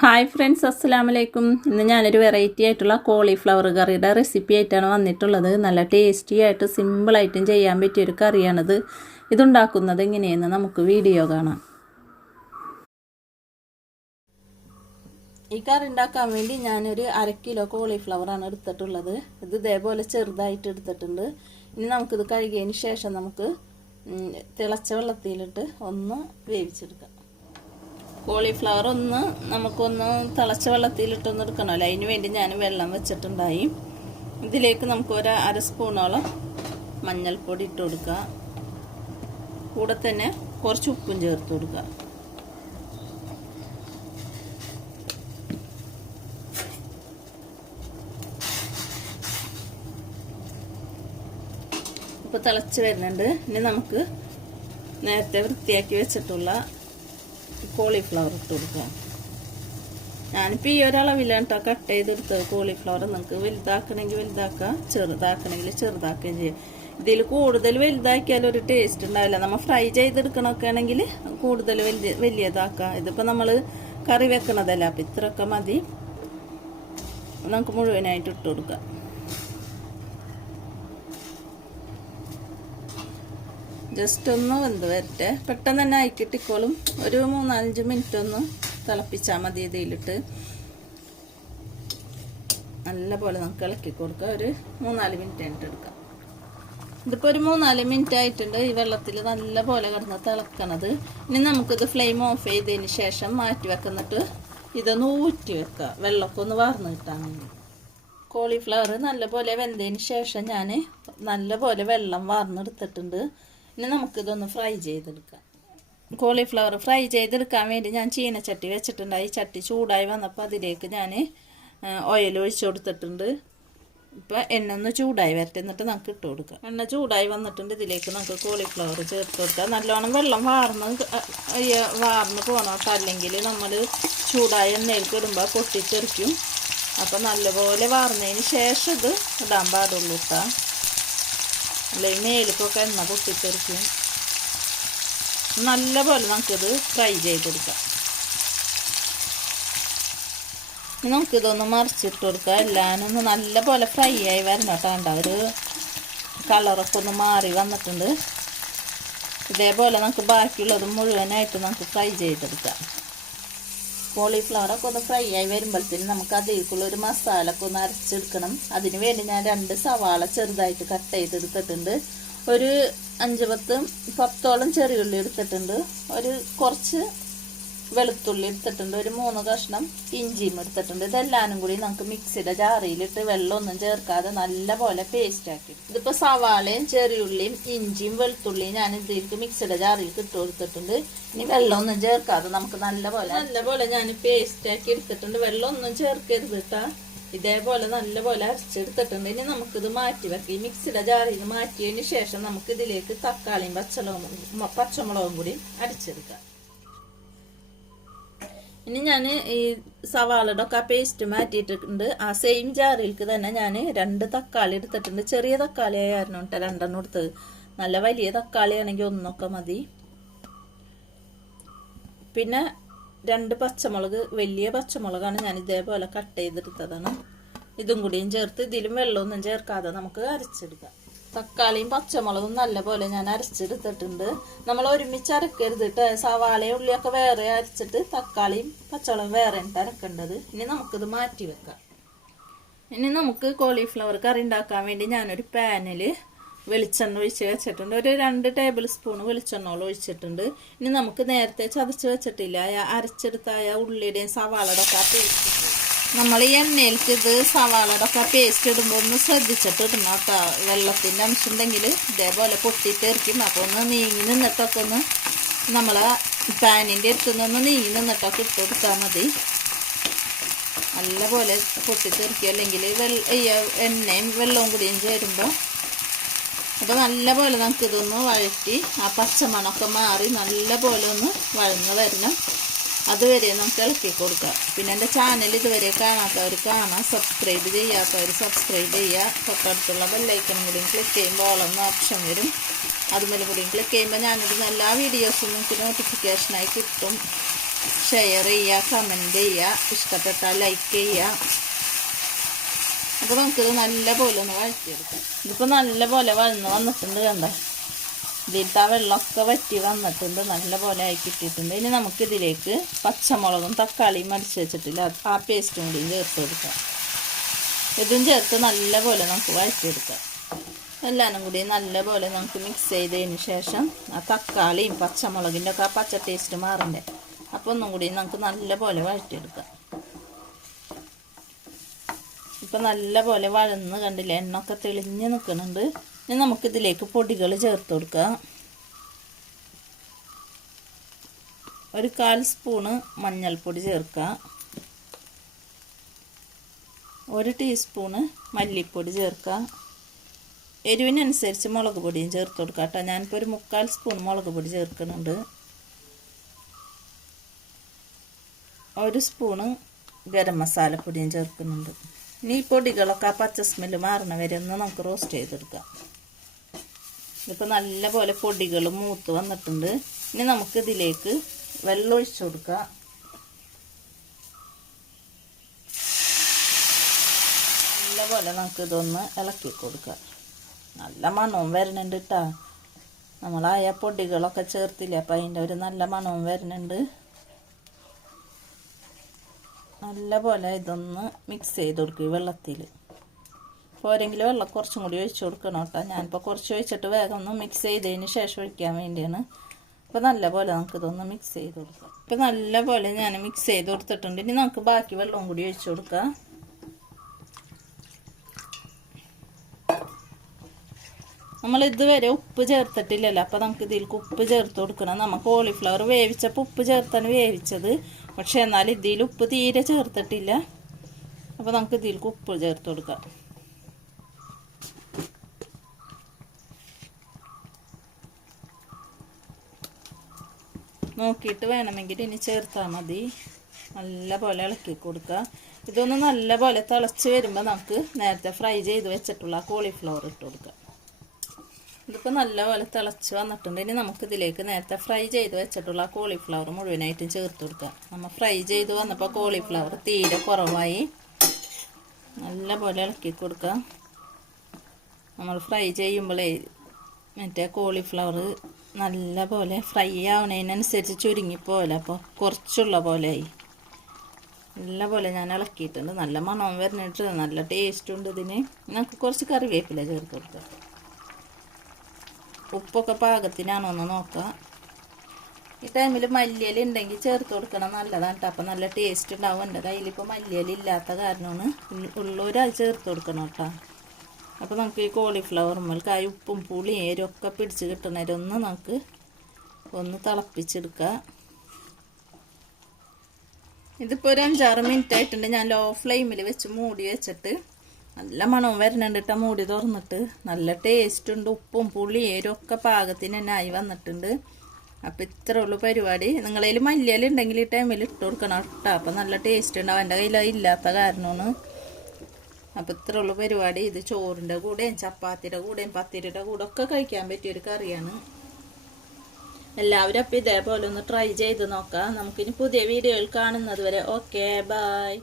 Hi friends അസ്സലാമു അലൈക്കും ഇന്ന് ഞാനൊരു വെറൈറ്റി ആയിട്ടുള്ള കോളിഫ്ലവർ കറിയുടെ റെസിപ്പി ആയിട്ടാണ് വന്നിട്ടുള്ളത്. നല്ല ടേസ്റ്റി ആയിട്ട് സിമ്പിളായിട്ടും ചെയ്യാൻ പറ്റിയൊരു കറിയാണിത്. ഇതുണ്ടാക്കുന്നത് എങ്ങനെയെന്ന് നമുക്ക് വീഡിയോ കാണാം. ഈ കറി ഉണ്ടാക്കാൻ വേണ്ടി ഞാനൊരു അര കിലോ കോളിഫ്ലവറാണ് എടുത്തിട്ടുള്ളത്. ഇത് ഇതേപോലെ ചെറുതായിട്ട് എടുത്തിട്ടുണ്ട്. ഇനി നമുക്കിത് കഴുകിയതിന് ശേഷം നമുക്ക് തിളച്ച വെള്ളത്തിലിട്ട് ഒന്ന് വേവിച്ചെടുക്കാം. കോളിഫ്ലവർ ഒന്ന് നമുക്കൊന്ന് തിളച്ച വെള്ളത്തിലിട്ടൊന്ന് എടുക്കണമല്ലോ അതിന് വേണ്ടി ഞാൻ വെള്ളം വെച്ചിട്ടുണ്ടായി. ഇതിലേക്ക് നമുക്ക് ഒരു അര സ്പൂണോളം മഞ്ഞൾപ്പൊടി ഇട്ട് കൊടുക്കുക. കൂടെ തന്നെ കുറച്ച് ഉപ്പും ചേർത്ത് കൊടുക്കുക. ഇപ്പൊ തിളച്ച് വരുന്നുണ്ട്. ഇനി നമുക്ക് നേരത്തെ വൃത്തിയാക്കി വെച്ചിട്ടുള്ള കോളിഫ്ലവർ ഇട്ട് കൊടുക്കുക ഞാനിപ്പോൾ ഈ ഒരളവിലാണ് കേട്ടോ കട്ട് ചെയ്തെടുത്തത് കോളിഫ്ലവർ നിങ്ങൾക്ക് വലുതാക്കണമെങ്കിൽ വലുതാക്കാം ചെറുതാക്കണമെങ്കിൽ ചെറുതാക്കുകയും ചെയ്യാം. ഇതിൽ കൂടുതൽ വലുതാക്കിയാൽ ഒരു ടേസ്റ്റ് ഉണ്ടാവില്ല. നമ്മൾ ഫ്രൈ ചെയ്തെടുക്കണമൊക്കെ ആണെങ്കിൽ കൂടുതൽ വലിയ വലിയതാക്കുക ഇതിപ്പോൾ നമ്മൾ കറി വെക്കണതല്ല അപ്പം ഇത്രയൊക്കെ മതി. നമുക്ക് മുഴുവനായിട്ട് ഇട്ട് കൊടുക്കാം. ജസ്റ്റ് ഒന്ന് വെന്ത് വരട്ടെ. പെട്ടെന്ന് തന്നെ ആയിക്കിട്ടിക്കോളും ഒരു മൂന്നാലഞ്ച് മിനിറ്റ് ഒന്ന് തിളപ്പിച്ചാൽ മതി ഇതിലിട്ട്. നല്ല പോലെ നമുക്ക് ഇളക്കി കൊടുക്കുക ഒരു മൂന്നാൽ മിനിറ്റ് ആയിട്ട് എടുക്കാം. ഇതിപ്പോൾ ഒരു മൂന്നാൽ മിനിറ്റ് ആയിട്ടുണ്ട്. ഈ വെള്ളത്തിൽ നല്ലപോലെ കിടന്ന് തിളക്കണത്. ഇനി നമുക്കിത് ഫ്ലെയിം ഓഫ് ചെയ്തതിന് ശേഷം മാറ്റി വെക്കുന്നിട്ട് ഇതൊന്ന് ഊറ്റി വെക്കുക. വെള്ളമൊക്കെ ഒന്ന് വാർന്ന് കിട്ടാൻ വേണ്ടി. കോളിഫ്ലവർ നല്ലപോലെ വെന്തതിന് ശേഷം ഞാൻ നല്ലപോലെ വെള്ളം വാർന്നെടുത്തിട്ടുണ്ട്. ഇനി നമുക്കിതൊന്ന് ഫ്രൈ ചെയ്തെടുക്കാം. കോളിഫ്ലവർ ഫ്രൈ ചെയ്തെടുക്കാൻ വേണ്ടി ഞാൻ ചീനച്ചട്ടി വെച്ചിട്ടുണ്ടായി ചട്ടി ചൂടായി വന്നപ്പോൾ അതിലേക്ക് ഞാൻ ഓയിൽ ഒഴിച്ചു കൊടുത്തിട്ടുണ്ട്. ഇപ്പം എണ്ണ ഒന്ന് ചൂടായി വരട്ടെ എന്നിട്ട് നമുക്ക് ഇട്ട് കൊടുക്കാം. എണ്ണ ചൂടായി വന്നിട്ടുണ്ട്. ഇതിലേക്ക് നമുക്ക് കോളിഫ്ലവർ ചേർത്ത് കൊടുക്കാം. നല്ലോണം വെള്ളം വാർന്ന് വാർന്ന് പോകണം അല്ലെങ്കിൽ നമ്മൾ ചൂടായ എണ്ണയിലേക്ക് ഇടുമ്പോൾ പൊട്ടിത്തെറിക്കും. അപ്പോൾ നല്ലപോലെ വാർന്നതിന് ശേഷം ഇത് ഇടാൻ പാടുള്ളൂ കേട്ടോ. അല്ലെങ്കിൽ മേലിക്കൊക്കെ എണ്ണ പൊട്ടിത്തെറിക്കും. നല്ല പോലെ നമുക്കിത് ഫ്രൈ ചെയ്തെടുക്കാം. നമുക്കിതൊന്ന് മറിച്ചിട്ട് കൊടുക്കാം. എല്ലാനും ഒന്ന് നല്ല പോലെ ഫ്രൈ ആയി വരണം കേട്ടോ. കണ്ടോ ഒരു കളറൊക്കെ ഒന്ന് മാറി വന്നിട്ടുണ്ട്. ഇതേപോലെ നമുക്ക് ബാക്കിയുള്ളത് മുഴുവനായിട്ട് നമുക്ക് ഫ്രൈ ചെയ്തെടുക്കാം. കോളിഫ്ലവറൊക്കെ ഒന്ന് ഫ്രൈ ആയി വരുമ്പോഴത്തേന് നമുക്ക് അതിലേക്കുള്ള ഒരു മസാല ഒക്കെ ഒന്ന് അരച്ചെടുക്കണം. അതിന് വേണ്ടി ഞാൻ രണ്ട് സവാള ചെറുതായിട്ട് കട്ട് ചെയ്തെടുത്തിട്ടുണ്ട്. ഒരു അഞ്ച് പത്ത് പത്തോളം ചെറിയുള്ളി എടുത്തിട്ടുണ്ട്. ഒരു കുറച്ച് വെളുത്തുള്ളി എടുത്തിട്ടുണ്ട്. ഒരു മൂന്ന് കഷ്ണം ഇഞ്ചിയും എടുത്തിട്ടുണ്ട്. ഇതെല്ലാനും കൂടി നമുക്ക് മിക്സിയുടെ ജാറിയിലിട്ട് വെള്ളമൊന്നും ചേർക്കാതെ നല്ല പോലെ പേസ്റ്റ് ആക്കി ഇതിപ്പോ സവാളയും ചെറിയുള്ളിയും ഇഞ്ചിയും വെളുത്തുള്ളിയും ഞാൻ ഇതിലേക്ക് മിക്സിയുടെ ജാറിൽ ഇട്ട് കൊടുത്തിട്ടുണ്ട്. ഇനി വെള്ളമൊന്നും ചേർക്കാതെ നമുക്ക് നല്ല പോലെ നല്ല പോലെ ഞാൻ പേസ്റ്റ് ആക്കി എടുത്തിട്ടുണ്ട്. വെള്ളമൊന്നും ചേർക്കരുത് കേട്ടാ. ഇതേപോലെ നല്ല പോലെ അരച്ചെടുത്തിട്ടുണ്ട്. ഇനി നമുക്കിത് മാറ്റി വെക്കാം. മിക്സിയുടെ ജാറിൽ മാറ്റിയതിന് ശേഷം നമുക്ക് ഇതിലേക്ക് തക്കാളിയും പച്ചമുളകും പച്ചമുളകും കൂടി അടിച്ചെടുക്കാം ഇനി ഞാൻ ഈ സവാളയുടെ ഒക്കെ പേസ്റ്റ് മാറ്റിയിട്ടുണ്ട് ആ സെയിം ജാറിൽക്ക് തന്നെ ഞാൻ രണ്ട് തക്കാളി എടുത്തിട്ടുണ്ട്. ചെറിയ തക്കാളി ആയിരുന്നു കേട്ടോ രണ്ടെണ്ണം എടുത്തത്. നല്ല വലിയ തക്കാളി ആണെങ്കിൽ ഒന്നൊക്കെ മതി. പിന്നെ രണ്ട് പച്ചമുളക് വലിയ പച്ചമുളകാണ് ഞാൻ ഇതേപോലെ കട്ട് ചെയ്തെടുത്തതാണ്. ഇതും കൂടിയും ചേർത്ത് ഇതിലും വെള്ളമൊന്നും ചേർക്കാതെ നമുക്ക് അരച്ചെടുക്കാം. തക്കാളിയും പച്ചമുളകും നല്ല പോലെ ഞാൻ അരച്ചെടുത്തിട്ടുണ്ട്. നമ്മൾ ഒരുമിച്ച് അരക്കരുത് കേട്ടോ സവാളയും ഉള്ളിയൊക്കെ വേറെ അരച്ചിട്ട് തക്കാളിയും പച്ചമുളകും വേറെ അരക്കേണ്ടത്. ഇനി നമുക്കിത് മാറ്റി വെക്കാം. ഇനി നമുക്ക് കോളിഫ്ലവർ കറി ഉണ്ടാക്കാൻ വേണ്ടി ഞാനൊരു പാനിൽ വെളിച്ചെണ്ണ ഒഴിച്ച് വെച്ചിട്ടുണ്ട്. ഒരു രണ്ട് ടേബിൾ സ്പൂൺ വെളിച്ചെണ്ണോളം ഒഴിച്ചിട്ടുണ്ട്. ഇനി നമുക്ക് നേരത്തെ ചതച്ച് വെച്ചിട്ടില്ല. അരച്ചെടുത്തായ ഉള്ളിയുടെയും സവാളയുടെ ഒക്കെ പേസ്റ്റ് നമ്മൾ ഈ എണ്ണയിലേക്ക് ഇത് സവാളയുടെ ഒക്കെ പേസ്റ്റ് ഇടുമ്പോൾ ഒന്ന് ശ്രദ്ധിച്ചിട്ട് ഇടണം കേട്ടോ. വെള്ളത്തിന്റെ അംശം ഉണ്ടെങ്കിൽ ഇതേപോലെ പൊട്ടിത്തെറിക്കും അപ്പോൾ ഒന്ന് നീങ്ങി നിന്നിട്ടൊക്കെ ഒന്ന് നമ്മൾ പാനിന്റെ അടുത്തുനിന്ന് നീങ്ങി നിന്നിട്ടൊക്കെ ഇട്ട് കൊടുത്താൽ മതി. നല്ലപോലെ പൊട്ടിത്തെറിക്കും അല്ലെങ്കിൽ വെള്ള എണ്ണയും വെള്ളവും കൂടിയും ചേരുമ്പോൾ അപ്പോൾ നല്ലപോലെ നമുക്കിതൊന്ന് വഴറ്റി ആ പച്ചമണമൊക്കെ മാറി നല്ലപോലെ ഒന്ന് വഴന്ന് വരണം. അതുവരെ നമുക്ക് ഇളക്കി കൊടുക്കാം. പിന്നെ എന്റെ ചാനൽ ഇതുവരെ കാണാത്തവർ കാണാം. സബ്സ്ക്രൈബ് ചെയ്യാത്തവർ സബ്സ്ക്രൈബ് ചെയ്യുക. തൊട്ടടുത്തുള്ള ബെല്ലൈക്കൺ കൂടിയും ക്ലിക്ക് ചെയ്യുമ്പോൾ ഓളെന്ന ഓപ്ഷൻ വരും. അതുമേലെ കൂടിയും ക്ലിക്ക് ചെയ്യുമ്പോൾ ഞാനിടുന്ന എല്ലാ വീഡിയോസും നിങ്ങൾക്ക് നോട്ടിഫിക്കേഷനായി കിട്ടും. ഷെയർ ചെയ്യുക കമന്റ് ചെയ്യുക ഇഷ്ടപ്പെട്ടാൽ ലൈക്ക് ചെയ്യുക. അപ്പോൾ നമുക്കിത് നല്ല പോലെ ഒന്ന് വഴറ്റിയെടുക്കാം. ഇതിപ്പോൾ നല്ല പോലെ വഴന്ന് വന്നിട്ടുണ്ട് കണ്ട? ഇതിലത്തെ ആ വെള്ളമൊക്കെ വറ്റി വന്നിട്ടുണ്ട്. നല്ലപോലെ പോലെ ആയി കിട്ടിയിട്ടുണ്ട്. ഇനി നമുക്കിതിലേക്ക് പച്ചമുളകും തക്കാളിയും മടിച്ച് വെച്ചിട്ടില്ല. ആ പേസ്റ്റും കൂടി ചേർത്ത് കൊടുക്കാം. ഇതും ചേർത്ത് നല്ലപോലെ നമുക്ക് വഴറ്റിയെടുക്കാം. എല്ലാനും കൂടി നല്ലപോലെ നമുക്ക് മിക്സ് ചെയ്തതിന് ശേഷം ആ തക്കാളിയും പച്ചമുളകിന്റെ ഒക്കെ ആ പച്ച ടേസ്റ്റ് മാറണ്ടേ? അപ്പോൾ ഒന്നും കൂടി നമുക്ക് നല്ലപോലെ വഴറ്റിയെടുക്കാം. ഇപ്പം നല്ല പോലെ വഴന്ന് കണ്ടില്ല? എണ്ണൊക്കെ തെളിഞ്ഞ് നിൽക്കുന്നുണ്ട്. ഇനി നമുക്കിതിലേക്ക് പൊടികൾ ചേർത്ത് കൊടുക്കുക. ഒരു കാൽ സ്പൂണ് മഞ്ഞൾപ്പൊടി ചേർക്കുക. ഒരു ടീസ്പൂണ് മല്ലിപ്പൊടി ചേർക്കുക. എരിവിനനുസരിച്ച് മുളക് പൊടിയും ചേർത്ത് കൊടുക്കാം കേട്ടോ. ഞാനിപ്പോൾ ഒരു മുക്കാൽ സ്പൂൺ മുളക് പൊടി ചേർക്കുന്നുണ്ട്. ഒരു സ്പൂണ് ഗരം മസാലപ്പൊടിയും ചേർക്കുന്നുണ്ട്. ഇനി ഈ പൊടികളൊക്കെ ആ പച്ച സ്മെല്ല് മാറണ വരെ ഒന്ന് നമുക്ക് റോസ്റ്റ് ചെയ്തെടുക്കാം. ഇതിപ്പോൾ നല്ല പോലെ പൊടികൾ മൂത്ത് വന്നിട്ടുണ്ട്. ഇനി നമുക്ക് ഇതിലേക്ക് വെള്ളം ഒഴിച്ചു കൊടുക്കാം. നല്ല പോലെ നമുക്ക് ഇതൊന്ന് ഇളക്കി കൊടുക്കാം. നല്ല മണവും വരുന്നുണ്ട് കേട്ടോ നമ്മളായ പൊടികളൊക്കെ ചേർത്തില്ലേ അപ്പം അതിന്റെ ഒരു നല്ല മണവും വരുന്നുണ്ട്. നല്ല പോലെ ഇതൊന്ന് മിക്സ് ചെയ്ത് കൊടുക്കുക വെള്ളത്തിൽ പോരെങ്കിലും വെള്ളം കുറച്ചും കൂടി ഒഴിച്ചു കൊടുക്കണം കേട്ടോ. ഞാനിപ്പോൾ കുറച്ച് ഒഴിച്ചിട്ട് വേഗം ഒന്ന് മിക്സ് ചെയ്തതിന് ശേഷം ഒഴിക്കാൻ വേണ്ടിയാണ്. അപ്പോൾ നല്ല പോലെ നമുക്ക് ഇതൊന്ന് മിക്സ് ചെയ്ത് കൊടുക്കാം. ഇപ്പോൾ നല്ല പോലെ ഞാൻ മിക്സ് ചെയ്ത് കൊടുത്തിട്ടുണ്ട്. ഇനി നമുക്ക് ബാക്കി വെള്ളവും കൂടി ഒഴിച്ചു കൊടുക്കാം. നമ്മൾ ഇതുവരെ ഉപ്പ് ചേർത്തിട്ടില്ലല്ലോ. അപ്പോൾ നമുക്ക് ഇതിലേക്ക് ഉപ്പ് ചേർത്ത് കൊടുക്കണം. നമ്മൾ കോളിഫ്ലവർ വേവിച്ചപ്പോൾ ഉപ്പ് ചേർത്താണ് വേവിച്ചത്. പക്ഷേ എന്നാൽ ഇതിൽ ഉപ്പ് തീരെ ചേർത്തിട്ടില്ല. അപ്പോൾ നമുക്ക് ഇതിലേക്ക് ഉപ്പ് ചേർത്ത് കൊടുക്കാം. നോക്കിയിട്ട് വേണമെങ്കിൽ ഇനി ചേർത്താൽ മതി. നല്ല പോലെ ഇളക്കി കൊടുക്കുക. ഇതൊന്ന് നല്ല പോലെ തിളച്ച് വരുമ്പോൾ നമുക്ക് നേരത്തെ ഫ്രൈ ചെയ്ത് വെച്ചിട്ടുള്ള കോളിഫ്ലവർ ഇട്ട് കൊടുക്കുക. ഇതിപ്പോൾ നല്ലപോലെ തിളച്ച് വന്നിട്ടുണ്ട്. ഇനി നമുക്കിതിലേക്ക് നേരത്തെ ഫ്രൈ ചെയ്ത് വെച്ചിട്ടുള്ള കോളിഫ്ലവർ മുഴുവനായിട്ടും ചേർത്ത് കൊടുക്കുക. നമ്മൾ ഫ്രൈ ചെയ്ത് വന്നപ്പോൾ കോളിഫ്ലവർ തീരെ കുറവായി. നല്ലപോലെ ഇളക്കി കൊടുക്കുക. നമ്മൾ ഫ്രൈ ചെയ്യുമ്പോഴേ മറ്റേ കോളിഫ്ലവർ നല്ല പോലെ ഫ്രൈ ആവണതിനനുസരിച്ച് ചുരുങ്ങിപ്പോലെ അപ്പോൾ കുറച്ചുള്ള പോലെയായി. നല്ല പോലെ ഞാൻ ഇളക്കിയിട്ടുണ്ട്. നല്ല മണവും വരുന്നിട്ട് നല്ല ടേസ്റ്റ് ഉണ്ട് ഇതിന്. നമുക്ക് കുറച്ച് കറിവേപ്പില ചേർത്ത് കൊടുക്കാം ഉപ്പൊക്കെ പാകത്തിനാണോ എന്ന് നോക്കാം. ഈ ടൈമിൽ മല്ലിയില ഉണ്ടെങ്കിൽ ചേർത്ത് കൊടുക്കണം. നല്ലതാണ് കേട്ടോ അപ്പം നല്ല ടേസ്റ്റ് ഉണ്ടാവും. എന്റെ കയ്യിലിപ്പോൾ മല്ലിയില ഇല്ലാത്ത കാരണമാണ് ഉള്ളൊരാൾ ചേർത്ത് കൊടുക്കണം കേട്ടോ അപ്പോൾ നമുക്ക് ഈ കോളിഫ്ലവർ മുതൽക്കായ ഉപ്പും പുളിയും ഏരൊക്കെ പിടിച്ച് കിട്ടണവരൊന്ന് നമുക്ക് ഒന്ന് തിളപ്പിച്ചെടുക്കുക. ഇതിപ്പോൾ ഒരു അഞ്ചാറ് മിനിറ്റ് ആയിട്ടുണ്ട്. ഞാൻ ലോ ഫ്ലെയിമിൽ വെച്ച് മൂടി വെച്ചിട്ട് നല്ല മണവും വരുന്നുണ്ട് മൂടി തുറന്നിട്ട്. നല്ല ടേസ്റ്റ് ഉണ്ട്. ഉപ്പും പുളിയും ഏരൊക്കെ പാകത്തിന് തന്നെ ആയി വന്നിട്ടുണ്ട്. അപ്പം ഇത്രേ ഉള്ളൂ പരിപാടി. നിങ്ങളതിൽ മല്ലിയിലുണ്ടെങ്കിൽ ഈ ടൈമിൽ ഇട്ട് കൊടുക്കണം കേട്ടോ അപ്പം നല്ല ടേസ്റ്റ് ഉണ്ടാവും എന്റെ കയ്യിൽ ഇല്ലാത്ത കാരണമാണ്. അപ്പം ഇത്ര ഉള്ള പരിപാടി. ഇത് ചോറിന്റെ കൂടെയും ചപ്പാത്തിയുടെ കൂടെയും പത്തിരിയുടെ കൂടെ ഒക്കെ കഴിക്കാൻ പറ്റിയൊരു കറിയാണ്. എല്ലാവരും അപ്പം ഇതേപോലെ ഒന്ന് ട്രൈ ചെയ്ത് നോക്കാം. നമുക്കിനി പുതിയ വീഡിയോയിൽ കാണുന്നത് വരെ ഓക്കെ ബായ്